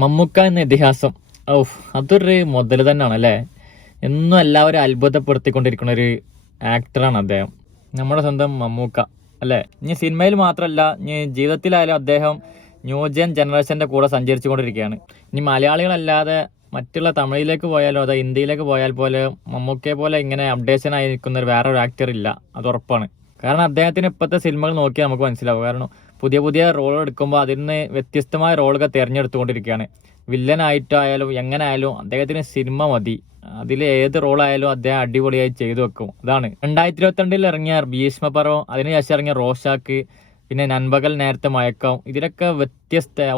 മമ്മൂക്ക എന്ന ഇതിഹാസം, അതൊരു മുതൽ തന്നെയാണ് അല്ലേ. എന്നും എല്ലാവരും അത്ഭുതപ്പെടുത്തിക്കൊണ്ടിരിക്കുന്ന ഒരു ആക്ടറാണ് അദ്ദേഹം, നമ്മുടെ സ്വന്തം മമ്മൂക്ക അല്ലേ. ഇനി സിനിമയിൽ മാത്രമല്ല, ഇനി ജീവിതത്തിലായാലും അദ്ദേഹം ന്യൂജൻ ജനറേഷൻ്റെ കൂടെ സഞ്ചരിച്ചു കൊണ്ടിരിക്കുകയാണ്. ഇനി മലയാളികളല്ലാതെ മറ്റുള്ള തമിഴിലേക്ക് പോയാലോ അതോ ഇന്ത്യയിലേക്ക് പോയാൽ പോലെ മമ്മൂക്കയെ പോലെ ഇങ്ങനെ അപ്ഡേഷൻ ആയി നിൽക്കുന്ന വേറൊരു ആക്ടർ ഇല്ല, അത് ഉറപ്പാണ്. കാരണം അദ്ദേഹത്തിന് ഇപ്പോഴത്തെ സിനിമകൾ നോക്കിയാൽ നമുക്ക് മനസ്സിലാവും. കാരണം പുതിയ പുതിയ റോൾ എടുക്കുമ്പോൾ അതിൽ നിന്ന് വ്യത്യസ്തമായ റോളുകൾ തിരഞ്ഞെടുത്തുകൊണ്ടിരിക്കുകയാണ്. വില്ലനായിട്ടായാലും എങ്ങനെ ആയാലും അദ്ദേഹത്തിന് സിനിമ മതി, അതിൽ ഏത് റോളായാലും അദ്ദേഹം അടിപൊളിയായി ചെയ്തു വെക്കും. അതാണ് 2022 ഇറങ്ങിയ ഭീഷ്മപർവം, അതിനുശേഷം ഇറങ്ങിയ റോഷാക്ക്, പിന്നെ നൻപകൽ നേരത്തെ മയക്കം, ഇതിലൊക്കെ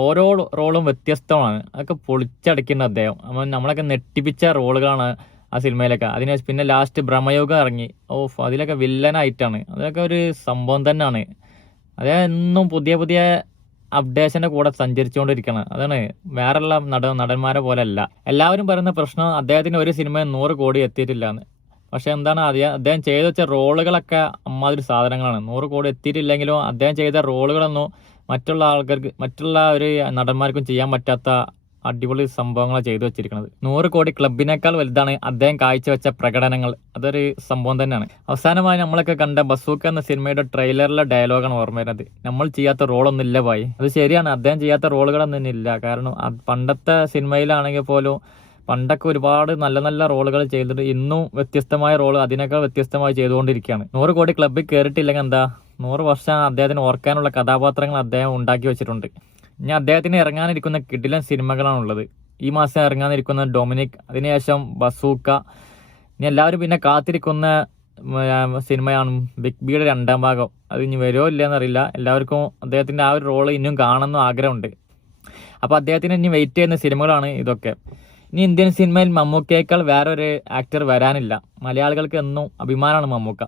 ഓരോ റോളും വ്യത്യസ്തമാണ്. അതൊക്കെ പൊളിച്ചടക്കുന്ന അദ്ദേഹം. നമ്മളൊക്കെ നെട്ടിപ്പിച്ച റോളുകളാണ് ആ സിനിമയിലൊക്കെ. പിന്നെ ലാസ്റ്റ് ബ്രഹ്മയുഗം ഇറങ്ങി, അതിലൊക്കെ വില്ലനായിട്ടാണ്. അതൊക്കെ ഒരു സംഭവം തന്നെയാണ്. അതേ എന്നും പുതിയ പുതിയ അപ്ഡേഷൻ്റെ കൂടെ സഞ്ചരിച്ചുകൊണ്ടിരിക്കണം. അതാണ് വേറെയുള്ള നടന്മാരെ പോലെ അല്ല. എല്ലാവരും പറയുന്ന പ്രശ്നം അദ്ദേഹത്തിന് ഒരു സിനിമ 100 കോടി എത്തിയിട്ടില്ല എന്ന്. പക്ഷെ എന്താണ്, അദ്ദേഹം ചെയ്തു വെച്ച റോളുകളൊക്കെ അമ്മാതിരി സാധനങ്ങളാണ്. 100 കോടി എത്തിയിട്ടില്ലെങ്കിലും അദ്ദേഹം ചെയ്ത റോളുകളൊന്നും മറ്റുള്ള ഒരു നടന്മാർക്കും ചെയ്യാൻ പറ്റാത്ത അടിപൊളി സംഭവങ്ങളാണ് ചെയ്തു വെച്ചിരിക്കുന്നത്. 100 കോടി ക്ലബിനേക്കാൾ വലുതാണ് അദ്ദേഹം കാഴ്ചവെച്ച പ്രകടനങ്ങൾ. അതൊരു സംഭവം തന്നെയാണ്. അവസാനമായി നമ്മളൊക്കെ കണ്ട ബസൂക്ക എന്ന സിനിമയുടെ ട്രെയിലറിലെ ഡയലോഗാണ് ഓർമ്മ വരുന്നത്. നമ്മൾ ചെയ്യാത്ത റോളൊന്നും ഇല്ല ഭായി. അത് ശരിയാണ്, അദ്ദേഹം ചെയ്യാത്ത റോളുകളൊന്നും ഇല്ല. കാരണം പണ്ടത്തെ സിനിമയിലാണെങ്കിൽ പോലും പണ്ടൊക്കെ ഒരുപാട് നല്ല നല്ല റോളുകൾ ചെയ്തിട്ട് ഇന്നും വ്യത്യസ്തമായ റോൾ അതിനേക്കാൾ വ്യത്യസ്തമായി ചെയ്തുകൊണ്ടിരിക്കുകയാണ്. 100 കോടി ക്ലബ്ബിൽ കയറിയിട്ടില്ലെങ്കിൽ എന്താ, 100 വർഷം അദ്ദേഹത്തിന് ഓർക്കാനുള്ള കഥാപാത്രങ്ങൾ അദ്ദേഹം ഉണ്ടാക്കി വെച്ചിട്ടുണ്ട്. ഇനി അദ്ദേഹത്തിന് ഇറങ്ങാനിരിക്കുന്ന കിടിലൻ സിനിമകളാണുള്ളത്. ഈ മാസം ഇറങ്ങാനിരിക്കുന്ന ഡൊമിനിക്, അതിനുശേഷം ബസൂക്ക. ഇനി എല്ലാവരും പിന്നെ കാത്തിരിക്കുന്ന സിനിമയാണ് ബിഗ് ബിയുടെ 2ാം ഭാഗം. അത് ഇനി വരുമോ ഇല്ലയെന്നറിയില്ല. എല്ലാവർക്കും അദ്ദേഹത്തിൻ്റെ ആ ഒരു റോള് ഇനിയും കാണണമെന്നും ആഗ്രഹമുണ്ട്. അപ്പോൾ അദ്ദേഹത്തിന് ഇനി വെയിറ്റ് ചെയ്യുന്ന സിനിമകളാണ് ഇതൊക്കെ. ഇനി ഇന്ത്യൻ സിനിമയിൽ മമ്മൂക്കയേക്കാൾ വേറൊരു ആക്ടർ വരാനില്ല. മലയാളികൾക്ക് എന്നും അഭിമാനമാണ് മമ്മൂക്ക.